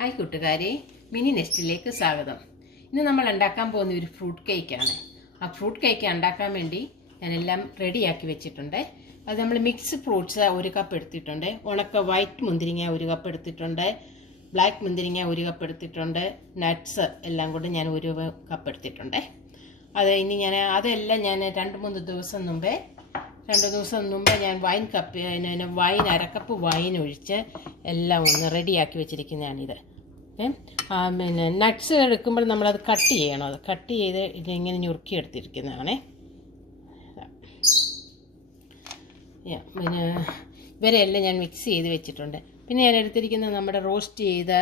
Hi കൂട്ടുകാരെ, mini നെസ്റ്റിലേക്ക് സ്വാഗതം. ഇന്ന് നമ്മൾ ഉണ്ടാക്കാൻ പോകുന്ന ഒരു ഫ്രൂട്ട് കേക്കാണ്. ആ ഫ്രൂട്ട് കേക്ക് ഉണ്ടാക്കാൻ വേണ്ടി ഞാനെല്ലാം റെഡിയാക്കി വെച്ചിട്ടുണ്ട്. അത് നമ്മൾ മിക്സ് ഫ്രൂട്ട്സ് 1 കപ്പ് എടുത്തിട്ടുണ്ട്. ഉണക്ക വൈറ്റ് മുന്തിരിങ്ങ 1 കപ്പ് എടുത്തിട്ടുണ്ട്. ബ്ലാക്ക് മുന്തിരിങ്ങ 1 കപ്പ് എടുത്തിട്ടുണ്ട്. നട്ട്സ് എല്ലാം കൂടെ ഞാൻ 1 കപ്പ് എടുത്തിട്ടുണ്ട്. അതെല്ലാം ഞാൻ 2-3 ദിവസം മുമ്പേ ഞാൻ വൈൻ അരക്കപ്പ് വൈൻ ഒഴിച്ച് എല്ലാം ഒന്ന് റെഡിയാക്കി വെച്ചിരിക്കുന്നതാണിത്. പിന്നെ നട്ട്സ് എടുക്കുമ്പോൾ നമ്മളത് കട്ട് ചെയ്യണം. അത് കട്ട് ചെയ്ത് ഇതിങ്ങനെ ഞുറുക്കിയെടുത്തിരിക്കുന്നതാണേ. പിന്നെ ഇവരെല്ലാം ഞാൻ മിക്സ് ചെയ്ത് വെച്ചിട്ടുണ്ട്. പിന്നെ ഞാൻ എടുത്തിരിക്കുന്നത് നമ്മുടെ റോസ്റ്റ് ചെയ്ത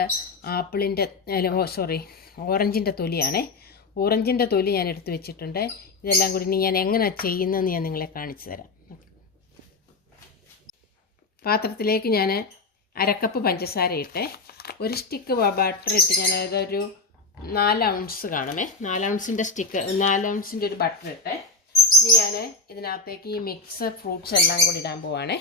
ഓറഞ്ചിൻ്റെ തൊലിയാണേ. ഓറഞ്ചിൻ്റെ തൊലി ഞാൻ എടുത്ത് വെച്ചിട്ടുണ്ട്. ഇതെല്ലാം കൂടി ഞാൻ എങ്ങനെയാണ് ചെയ്യുന്നതെന്ന് ഞാൻ നിങ്ങളെ കാണിച്ചു തരാം. പാത്രത്തിലേക്ക് ഞാൻ അരക്കപ്പ് പഞ്ചസാര ഇട്ട് 1 സ്റ്റിക്ക് ബട്ടർ ഇട്ട് ഞാൻ അതൊരു 4 ഔൺസ് കാണുമേ. 4 ഔൺസിൻ്റെ ഒരു ബട്ടർ ഇട്ട് ഇനി ഞാൻ ഇതിനകത്തേക്ക് ഈ മിക്സ് ഫ്രൂട്ട്സ് എല്ലാം കൂടി ഇടാൻ പോവാണേ.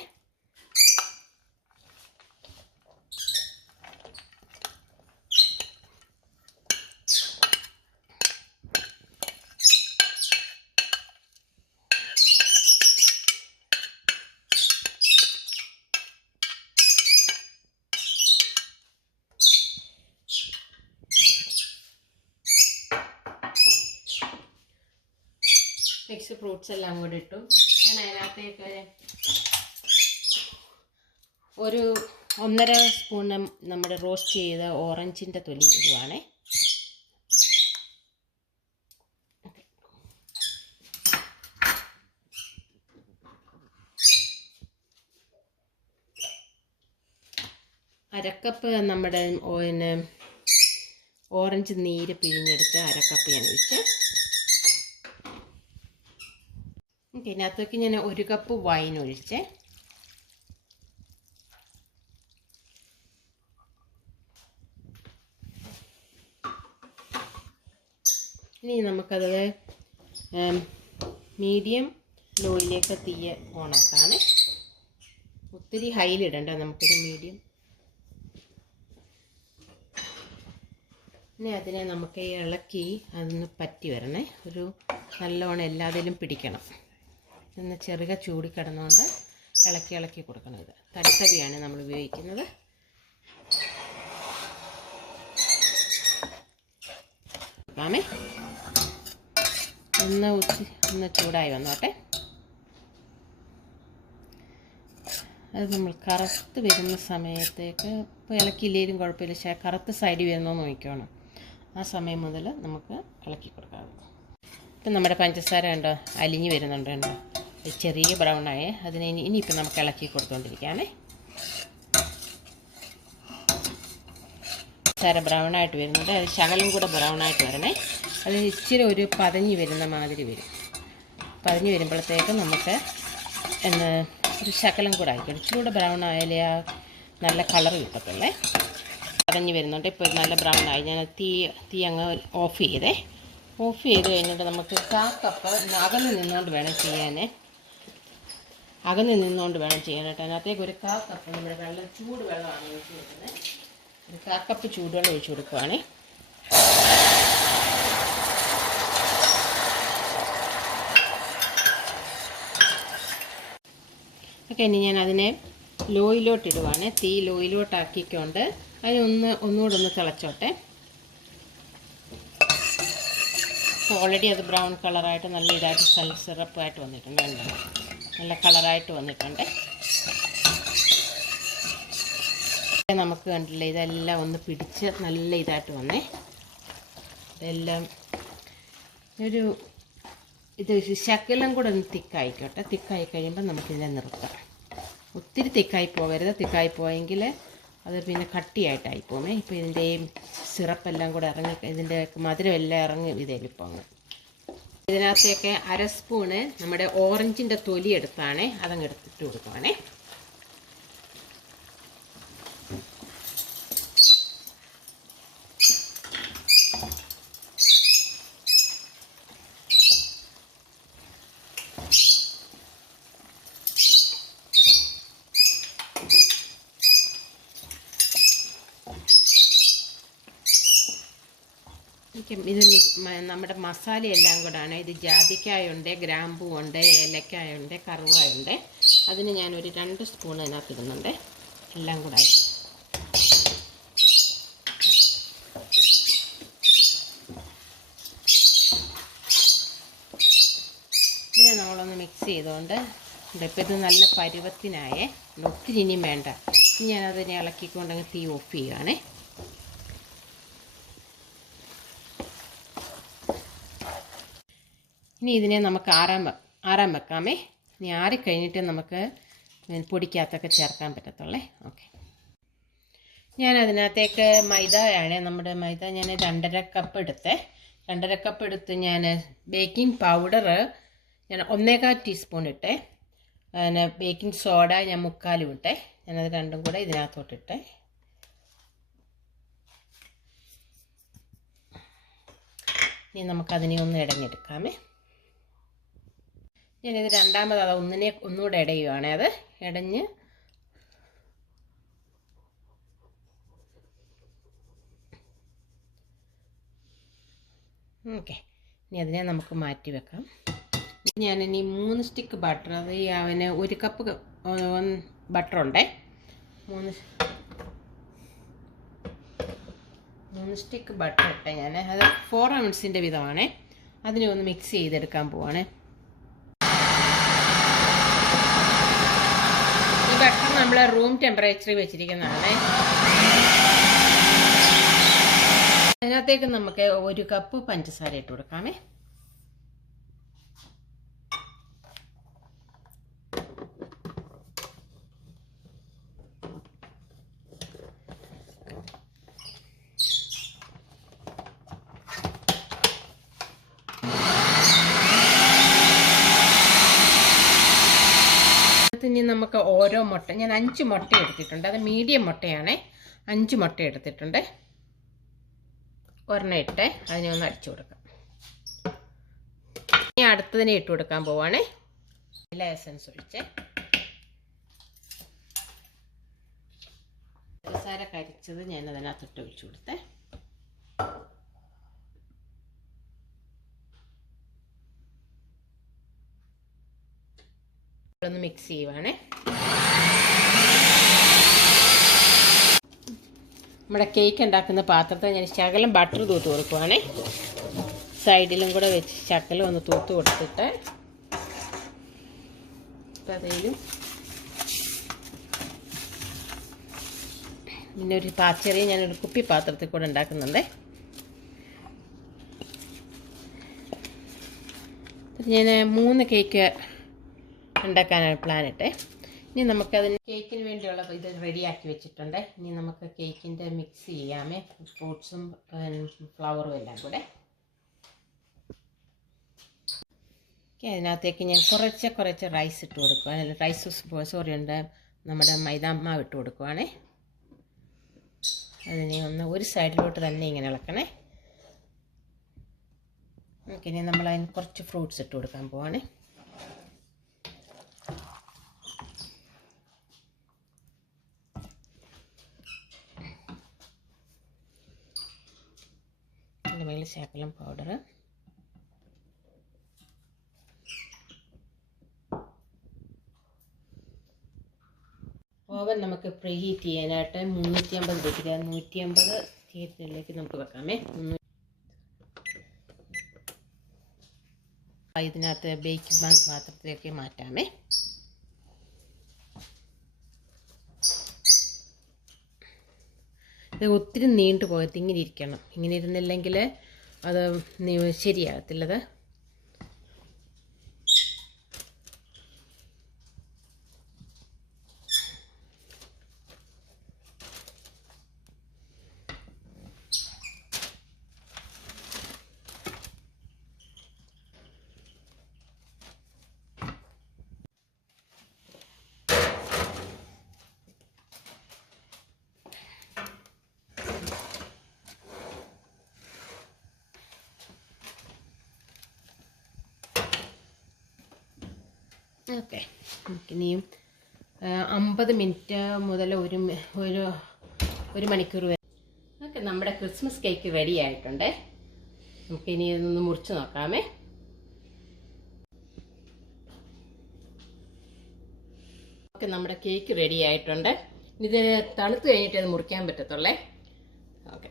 മിക്സ് ഫ്രൂട്ട്സ് എല്ലാം കൂടി ഇട്ടു. ഞാൻ അതിനകത്തേക്ക് ഒരു 1.5 സ്പൂൺ നമ്മുടെ റോസ്റ്റ് ചെയ്ത ഓറഞ്ചിൻ്റെ തൊലി ഇടുവാണേ. അരക്കപ്പ് നമ്മുടെ ഓറഞ്ച് നീര് പിഴിഞ്ഞെടുത്ത് അരക്കപ്പ് ഞാൻ ഒഴിച്ച്. ഇതിനകത്തേക്ക് ഞാൻ 1 കപ്പ് വൈൻ ഒഴിച്ച്. ഇനി നമുക്കത് മീഡിയം ലോയിലേക്ക് തീയ ഓണാക്കാണ്. ഒത്തിരി ഹൈയിലിടണ്ട, നമുക്കൊരു മീഡിയം. ഇനി അതിനെ നമുക്ക് ഇളക്കി അതൊന്ന് പറ്റി വരണേ. ഒരു നല്ലോണം എല്ലാത്തിലും പിടിക്കണം. ഒന്ന് ചെറുക ചൂടി കിടന്നുകൊണ്ട് ഇളക്കി കൊടുക്കണം. ഇത് തടിത്തവിയാണ് നമ്മൾ ഉപയോഗിക്കുന്നത്. ഒന്ന് ചൂടായി വന്നോട്ടെ. അത് നമ്മൾ കറുത്ത് വരുന്ന സമയത്തേക്ക് ഇപ്പോൾ ഇളക്കിയില്ലേലും കുഴപ്പമില്ല, പക്ഷേ കറുത്ത സൈഡിൽ വരുന്നോ നോക്കണം. ആ സമയം മുതൽ നമുക്ക് ഇളക്കി കൊടുക്കാം. ഇപ്പം നമ്മുടെ പഞ്ചസാര കണ്ടോ അലിഞ്ഞ് വരുന്നുണ്ട്, കണ്ടോ ചെറിയ ബ്രൗണായേ. അതിനെ ഇനിയിപ്പോൾ നമുക്ക് ഇളക്കി കൊടുത്തുകൊണ്ടിരിക്കുകയാണേ. പഞ്ചസാര ബ്രൗണായിട്ട് വരുന്നുണ്ട്. അത് ശകലം കൂടെ ബ്രൗണായിട്ട് വരണേ. അത് ഇച്ചിരി ഒരു പതഞ്ഞ് വരുന്ന മാതിരി വരും. പതഞ്ഞ് വരുമ്പോഴത്തേക്ക് നമുക്ക് ഒരു ശകലം കൂടെ ആയിക്കോട്ടെ. ഇച്ചിരി കൂടെ ബ്രൗൺ ആയാലേ ആ നല്ല കളർ കിട്ടത്തുള്ളേ. പതഞ്ഞ് വരുന്നുണ്ട്. ഇപ്പോൾ നല്ല ബ്രൗൺ ആയി. ഞാൻ തീ അങ്ങ് ഓഫ് ചെയ്ത് കഴിഞ്ഞിട്ട് നമുക്ക് 1/4 കപ്പ് അകന്ന് നിന്നുകൊണ്ട് വേണം ചെയ്യാൻ. കേട്ടോ. അതിനകത്തേക്ക് ഒരു 1/4 കപ്പ് നമ്മുടെ ചൂടുവെള്ളമാണ് ഒഴിച്ച് കൊടുക്കുന്നത്. ഒരു 1/4 കപ്പ് ചൂടുവെള്ളം ഒഴിച്ച് കൊടുക്കുവാണേ. ഓക്കെ, ഇനി ഞാൻ അതിനെ ലോയിലോട്ടിടുവാണ്. തീ ലോയിലോട്ടാക്കിക്കൊണ്ട് ഒന്നുകൂടെ ഒന്ന് തിളച്ചോട്ടെ. ഓൾറെഡി അത് ബ്രൗൺ കളറായിട്ട് നല്ല ഇതായിട്ട് സിറപ്പായിട്ട് വന്നിട്ടുണ്ട്. നല്ല കളറായിട്ട് വന്നിട്ടുണ്ട്. നമുക്ക് കണ്ടില്ല, ഇതെല്ലാം ഒന്ന് പിടിച്ച് നല്ല ഇതായിട്ട് വന്നേ. ഇതെല്ലാം ഇത് ശകലം കൂടെ ഒന്ന് തിക്കായിക്കോട്ടെ. തിക്കായി കഴിയുമ്പോൾ നമുക്കിതിനെ നിർത്താം. ഒത്തിരി തിക്കായി പോകരുത്. തിക്കായി പോയെങ്കിൽ അത് പിന്നെ കട്ടിയായിട്ടായി പോകുമേ. ഇപ്പോൾ ഇതിൻ്റെ സിറപ്പെല്ലാം കൂടെ ഇറങ്ങി, ഇതിൻ്റെ മധുരം എല്ലാം ഇറങ്ങി ഇതിലിപ്പോൾ ഇതിനകത്തേക്ക് 1/2 സ്പൂണ് നമ്മുടെ ഓറഞ്ചിൻ്റെ തൊലി എടുത്താണേ. അതങ്ങ് എടുത്തിട്ട് കൊടുക്കുവാണേ. ഇത് നമ്മുടെ മസാലയെല്ലാം കൂടാണ്. ഇത് ജാതിക്കായുണ്ട്, ഗ്രാമ്പൂവുണ്ട്, ഏലക്കായുണ്ട്, കറുവായുണ്ട്. അതിന് ഞാനൊരു 2 സ്പൂൺ അതിനകത്ത് ഇടുന്നുണ്ട്. എല്ലാം കൂടെ ഇതിനെ നമ്മളൊന്ന് മിക്സ് ചെയ്തുകൊണ്ട് ഇപ്പം ഇത് നല്ല പരുവത്തിനായേ. ഒത്തിരി ഇനിയും വേണ്ട. ഇനി ഞാനതിനെ ഇളക്കിക്കൊണ്ടങ്ങ് തീ ഓഫ് ചെയ്യുകയാണേ. ഇനി ഇതിനെ നമുക്ക് ആറാൻ വെക്കാമേ. ഇനി ആറിക്കഴിഞ്ഞിട്ട് നമുക്ക് പൊടിക്കകത്തൊക്കെ ചേർക്കാൻ പറ്റത്തുള്ളേ. ഓക്കെ, ഞാനതിനകത്തേക്ക് മൈദയാണ്. നമ്മുടെ മൈദ ഞാൻ 2.5 കപ്പ് എടുത്തേ. 2.5 കപ്പ് എടുത്ത് ഞാൻ ബേക്കിംഗ് പൗഡർ ഞാൻ 1/4 ടീസ്പൂൺ ഇട്ടേ. പിന്നെ ബേക്കിംഗ് സോഡ ഞാൻ 3/4 ഇട്ടേ. ഞാനത് രണ്ടും കൂടെ ഇതിനകത്തോട്ടിട്ടേ. ഇനി നമുക്കതിനെ ഒന്ന് ഇടഞ്ഞെടുക്കാമേ. ഞാനിത് രണ്ടാമത് അത് ഒന്നുകൂടെ ഇടയുവാണ്. അത് ഇടഞ്ഞ് ഓക്കെ. ഇനി അതിനെ നമുക്ക് മാറ്റി വെക്കാം. ഞാനിനി 3 സ്റ്റിക്ക് ബട്ടർ, അത് അവന് 1 കപ്പ് ബട്ടറുണ്ടേ. 3 സ്റ്റിക്ക് ബട്ടർ ഇട്ടേ ഞാൻ. അത് 4 ounce വിധമാണേ. അതിനെ ഒന്ന് മിക്സ് ചെയ്തെടുക്കാൻ പോവാണ്. ഈ ബട്ടർ നമ്മൾ റൂം ടെമ്പറേച്ചറിൽ വെച്ചിരിക്കുന്നതാണ്. അതിനകത്തേക്ക് നമുക്ക് 1 കപ്പ് പഞ്ചസാര ഇട്ട് കൊടുക്കാമേ. ഇനി നമുക്ക് ഓരോ മുട്ട, ഞാൻ 5 മുട്ട എടുത്തിട്ടുണ്ട്. അത് മീഡിയം മുട്ടയാണേ. 5 മുട്ട എടുത്തിട്ടുണ്ട്. ഒരെണ്ണം ഇട്ടേ അതിനെ ഒന്ന് അടിച്ചു കൊടുക്കാം. ഇനി അടുത്തതിനെ ഇട്ട് കൊടുക്കാൻ പോവാണേ. വാനില എസൻസ് ഒഴിച്ചേ. പഞ്ചസാര കരിച്ചത് ഞാൻ അതിനകത്തിട്ട് ഒഴിച്ചു കൊടുത്തേ. ഒന്ന് മിക്സ് ചെയ്യുവാണേ. നമ്മുടെ കേക്ക് ഉണ്ടാക്കുന്ന പാത്രത്തിൽ ഞാൻ ശകലം ബട്ടർ തൂത്ത് കൊടുക്കുവാണേ. സൈഡിലും കൂടെ വെച്ച് ശകലം ഒന്ന് തൂത്ത് കൊടുത്തിട്ട് അതിലും പിന്നെ ഒരു ചെറിയ ഞാനൊരു കുപ്പി പാത്രത്തിൽ കൂടെ ഉണ്ടാക്കുന്നുണ്ട്. ഞാൻ 3 കേക്ക് ഉണ്ടാക്കാനാണ് പ്ലാൻ ഇട്ടേ. ഇനി നമുക്കതിന് കേക്കിന് വേണ്ടിയുള്ള ഇത് റെഡിയാക്കി വെച്ചിട്ടുണ്ട്. ഇനി നമുക്ക് കേക്കിൻ്റെ മിക്സ് ചെയ്യാമേ. ഫ്രൂട്ട്സും ഫ്ലവറും എല്ലാം കൂടെ. അതിനകത്തേക്ക് ഞാൻ കുറച്ച് റൈസ് ഇട്ട് കൊടുക്കുക. സോറി ഉണ്ട്, നമ്മുടെ മൈദാമാവ് ഇട്ട് കൊടുക്കുവാണേ. അതിനെ ഒന്ന് ഒരു സൈഡിലോട്ട് തന്നെ ഇങ്ങനെ ഇളക്കണേ. ഓക്കെ, ഇനി നമ്മൾ അതിന് കുറച്ച് ഫ്രൂട്ട്സ് ഇട്ട് കൊടുക്കാൻ പോവാണേ. അതിൻ്റെ മേളിൽ ശകലം പൗഡർ. ഓവൻ നമുക്ക് പ്രീ ഹീറ്റ് ചെയ്യാനായിട്ട് 350 ഡിഗ്രി 150 തീയതിയിലേക്ക് നമുക്ക് വെക്കാമേ. ഇതിനകത്ത് ബേക്കിംഗ് പാത്രത്തിലേക്ക് മാറ്റാമേ. ഇത് ഒത്തിരി നീണ്ടു പോയത് ഇങ്ങനെ ഇരിക്കണം. ഇങ്ങനെ ഇരുന്നില്ലെങ്കിൽ അത് ശരിയാകത്തില്ലത്. ഓക്കെ, നമുക്കിനിയും 50 മിനിറ്റ് മുതൽ ഒരു മണിക്കൂർ വരെ. ഓക്കെ, നമ്മുടെ ക്രിസ്മസ് കേക്ക് റെഡി ആയിട്ടുണ്ട്. നമുക്കിനി ഇതൊന്ന് മുറിച്ച് നോക്കാമേ. ഓക്കെ, നമ്മുടെ കേക്ക് റെഡി ആയിട്ടുണ്ട്. ഇത് തണുത്ത് കഴിഞ്ഞിട്ട് അത് മുറിക്കാൻ പറ്റത്തുള്ളേ. ഓക്കെ.